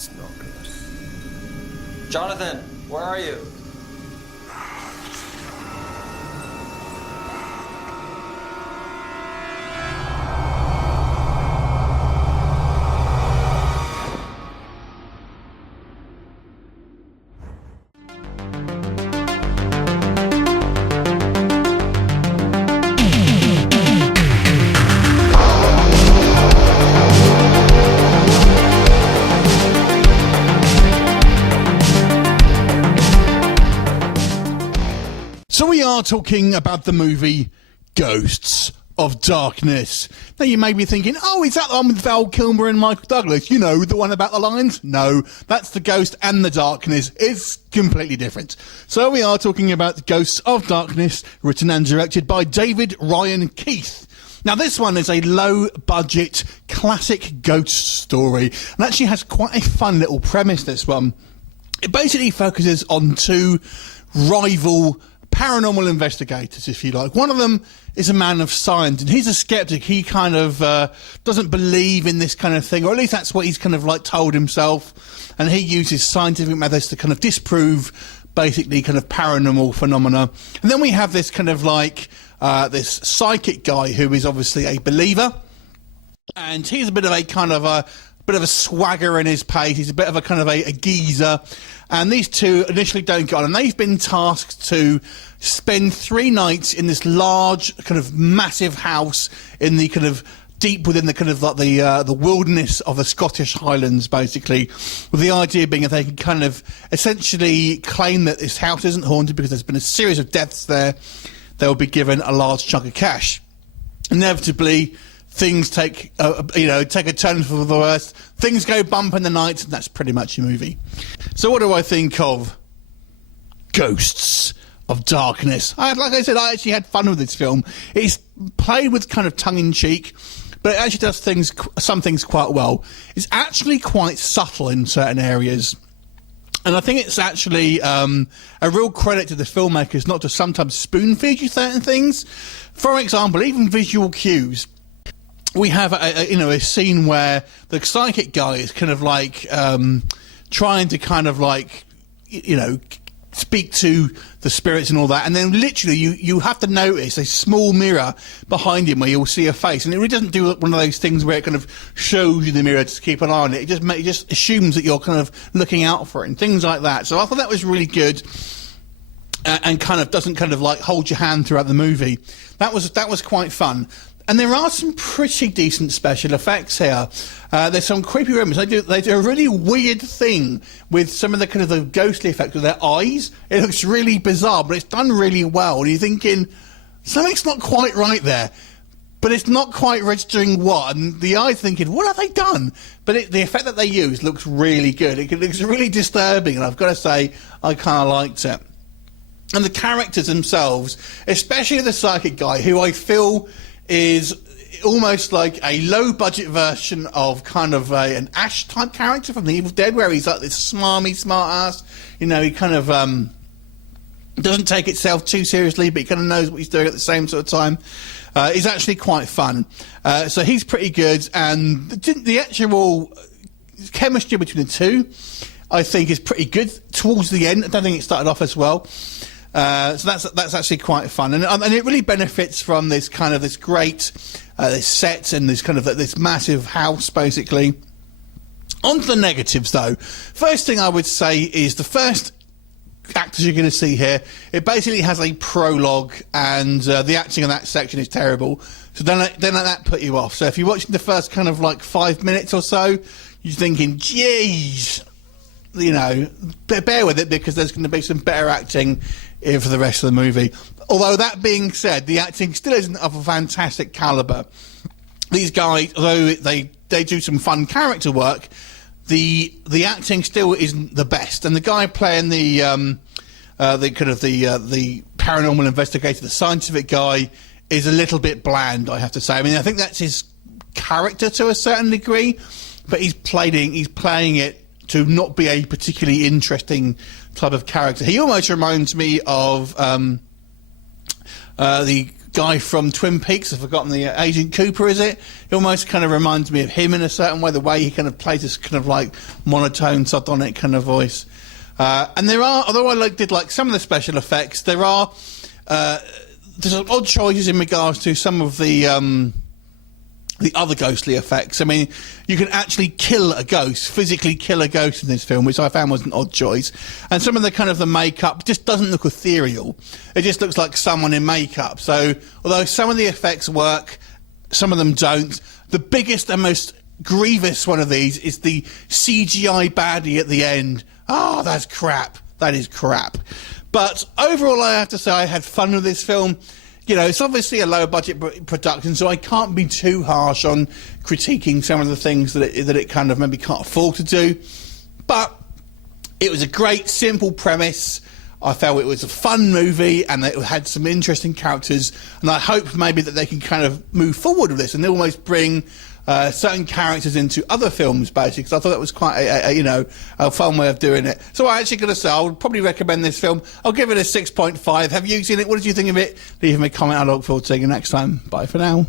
It's not good. Jonathan, where are you? So we are talking about the movie Ghosts of Darkness. Now you may be thinking, oh, is that the one with Val Kilmer and Michael Douglas? You know, the one about the lions? No, that's the Ghost and the Darkness. It's completely different. So we are talking about Ghosts of Darkness, written and directed by David Ryan Keith. Now, this one is a low-budget, classic ghost story, and actually has quite a fun little premise, this one. It basically focuses on two rival paranormal investigators, if you like. One of them is a man of science, and he's a skeptic. He kind of doesn't believe in this kind of thing, or at least that's what he's kind of like told himself, and he uses scientific methods to kind of disprove basically kind of paranormal phenomena. And then we have this kind of like this psychic guy who is obviously a believer, and he's a bit of a kind of a swagger in his pace. He's a bit of a kind of a geezer. And these two initially don't get on, and they've been tasked to spend 3 nights in this large, kind of massive house in the kind of deep within the kind of like the wilderness of the Scottish Highlands, basically, with the idea being that they can kind of essentially claim that this house isn't haunted because there's been a series of deaths there. They'll be given a large chunk of cash. Inevitably, things take a turn for the worst. Things go bump in the night, and that's pretty much your movie. So what do I think of Ghosts of Darkness? Like I said, I actually had fun with this film. It's played with kind of tongue-in-cheek, but it actually does some things quite well. It's actually quite subtle in certain areas. And I think it's actually a real credit to the filmmakers not to sometimes spoon-feed you certain things. For example, even visual cues. We have a scene where the psychic guy is kind of like trying to kind of like speak to the spirits and all that, and then literally you have to notice a small mirror behind him where you'll see a face, and it really doesn't do one of those things where it kind of shows you the mirror to keep an eye on it. It just assumes that you're kind of looking out for it and things like that. So I thought that was really good. And kind of doesn't kind of like hold your hand throughout the movie. That was quite fun. And there are some pretty decent special effects here. There's some creepy rooms. They do a really weird thing with some of the kind of the ghostly effects with their eyes. It looks really bizarre, but it's done really well. And you're thinking, something's not quite right there. But it's not quite registering what. And the eyes thinking, what have they done? But the effect that they use looks really good. It looks really disturbing. And I've got to say, I kind of liked it. And the characters themselves, especially the psychic guy, who I feel is almost like a low-budget version of kind of an Ash-type character from The Evil Dead, where he's like this smarmy, smart-ass. You know, he kind of doesn't take itself too seriously, but he kind of knows what he's doing at the same sort of time. He's actually quite fun. So he's pretty good, and the actual chemistry between the two, I think, is pretty good towards the end. I don't think it started off as well. So that's actually quite fun, and it really benefits from this kind of this great this set and this kind of this massive house, basically. On to the negatives, though. First thing I would say is the first actors you're going to see here. It basically has a prologue, and the acting in that section is terrible. So don't let that put you off. So if you're watching the first kind of like 5 minutes or so, you're thinking, "Jeez." You know, bear with it, because there's going to be some better acting for the rest of the movie. Although that being said, the acting still isn't of a fantastic calibre. These guys, although they do some fun character work, the acting still isn't the best. And the guy playing the paranormal investigator, the scientific guy, is a little bit bland, I have to say. I mean, I think that's his character to a certain degree, but he's playing it to not be a particularly interesting type of character. He almost reminds me of the guy from Twin Peaks. I've forgotten the Agent Cooper, is it? It almost kind of reminds me of him in a certain way, the way he kind of plays this kind of like monotone, sardonic kind of voice. And there are, although I did like some of the special effects, there are there's odd choices in regards to some of the other ghostly effects. I mean, you can actually kill a ghost, physically kill a ghost in this film, which I found was an odd choice. And some of the kind of the makeup just doesn't look ethereal. It just looks like someone in makeup. So, although some of the effects work, some of them don't. The biggest and most grievous one of these is the CGI baddie at the end. Oh, that's crap. That is crap. But overall, I have to say I had fun with this film. You know, it's obviously a low-budget production, so I can't be too harsh on critiquing some of the things that it kind of maybe can't afford to do. But it was a great, simple premise. I felt it was a fun movie, and it had some interesting characters, and I hope maybe that they can kind of move forward with this and almost bring certain characters into other films, basically, because I thought that was quite a fun way of doing it. So I actually got to say, I would probably recommend this film. I'll give it a 6.5. Have you seen it? What did you think of it? Leave me a comment. I look forward to seeing you next time. Bye for now.